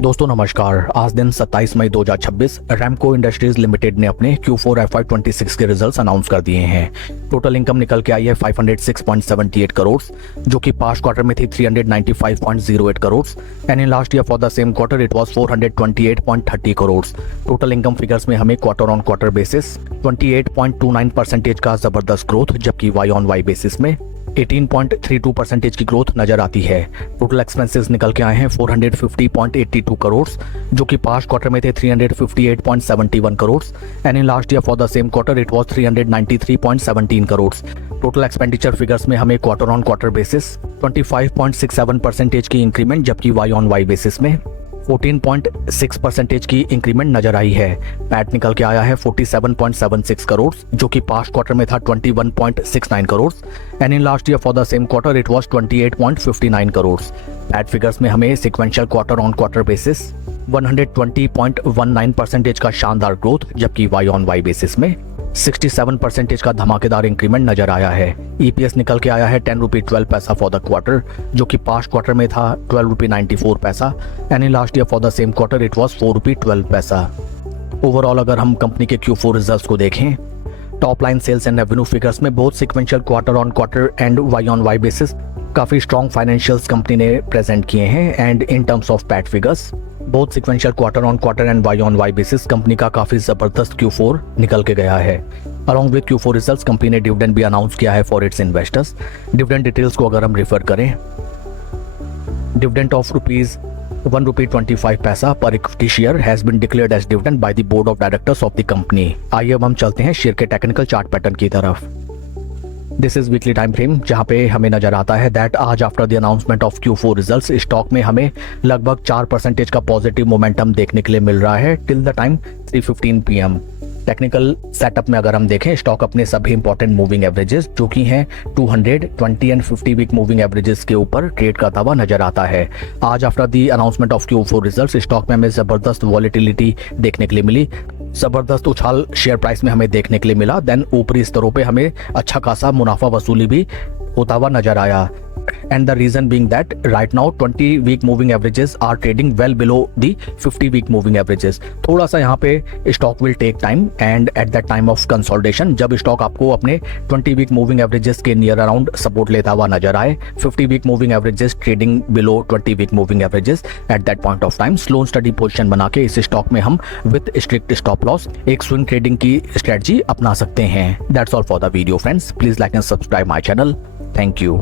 दोस्तों नमस्कार। आज दिन 27 मई 2026 रैमको इंडस्ट्रीज लिमिटेड ने अपने Q4 FY26 के रिजल्ट्स अनाउंस कर दिए हैं। टोटल इनकम निकल के आई है 506.78 करोड़, जो कि पास्ट क्वार्टर में थी 395.08 crore and in last year for the same quarter it was 428.30 crore. Total income figures में हमें क्वार्टर ऑन क्वार्टर बेसिस 28.29% का जबरदस्त ग्रोथ, जबकि वाई ऑन वाई बेसिस में 18.32% की ग्रोथ नजर आती है। टोटल एक्सपेंसेस निकल के आए हैं 450.82 करोड़, जो कि पास्ट क्वार्टर में थे 358.71 crore and in last year for the same quarter it was 393.17 crore. Total expenditure figures में हमें क्वार्टर ऑन क्वार्टर बेसिस 25.67% की इंक्रीमेंट, जबकि वाई ऑन वाई बेसिस में 14.6% की इंक्रीमेंट नजर आई है। पैट निकल के आया है 47.76 करोड़, जो कि पास्ट क्वार्टर में था 21.69 crore and in last year for the same quarter it was 28.59 crore. PAT figures में हमें sequential quarter on quarter basis 120.19% का शानदार ग्रोथ, जबकि वाई ऑन वाई बेसिस में 67% का धमाकेदार इंक्रीमेंट नजर आया है। ईपीएस निकल के आया है 10 रुपये 12 पैसा फॉर द क्वार्टर, जो कि पास्ट क्वार्टर में था 12 रुपये 94 पैसा and in last year for the same quarter it was 4 रुपये 12 पैसा। ओवरऑल अगर हम कंपनी के Q4 रिजल्ट्स को देखें, top line sales and revenue figures में both sequential quarter on quarter and Y on Y basis काफी स्ट्रॉन्ग फाइनेंशियल्स कंपनी ने प्रेजेंट किए हैं and in terms of PAT figures both sequential quarter on quarter and Y on Y basis company का काफी जबरदस्त Q4 निकल के गया है। Along with Q4 results company ने डिविडेंड भी अनाउंस किया है for its investors. Dividend details को अगर हम रेफर करें, डिविडेंड ऑफ ₹1.25 पर equity share has been declared as dividend by the board of directors of the company. आइए अब हम चलते हैं शेयर के टेक्निकल चार्ट पैटर्न की तरफ। This is weekly time frame, जहां पे हमें नजर आता है दैट आज after the announcement of Q4 results stock में हमें लगभग 4% का पॉजिटिव मोमेंटम देखने के लिए मिल रहा है till the time 3:15 PM। Technical setup में अगर हम देखें, स्टॉक अपने सभी इंपॉर्टेंट मूविंग एवरेजेस जो कि हैं 200, 20 एंड 50 वीक मूविंग एवरेजेस के ऊपर ट्रेड करता हुआ नजर आता है। आज after the announcement of Q4 results stock में हमें जबरदस्त वॉलेटिलिटी देखने के लिए मिली, जबरदस्त उछाल शेयर प्राइस में हमें देखने के लिए मिला। देन ऊपरी स्तरों पे हमें अच्छा खासा मुनाफा वसूली भी होता हुआ नजर आया and the reason being that right now 20 week moving averages are trading well below the 50 week moving averages। थोड़ा सा यहाँ पे stock will take time and at that time of consolidation जब स्टॉक आपको अपने 20 week moving averages के near around support लेता हुआ नजर आए, 50 week moving averages trading below 20 week moving averages at that point of time slow study position बना के इस स्टॉक में हम विद स्ट्रिक्ट स्टॉप लॉस एक स्विंग ट्रेडिंग की स्ट्रेटजी अपना सकते हैं। That's all for the video friends, please like and subscribe my channel, thank you।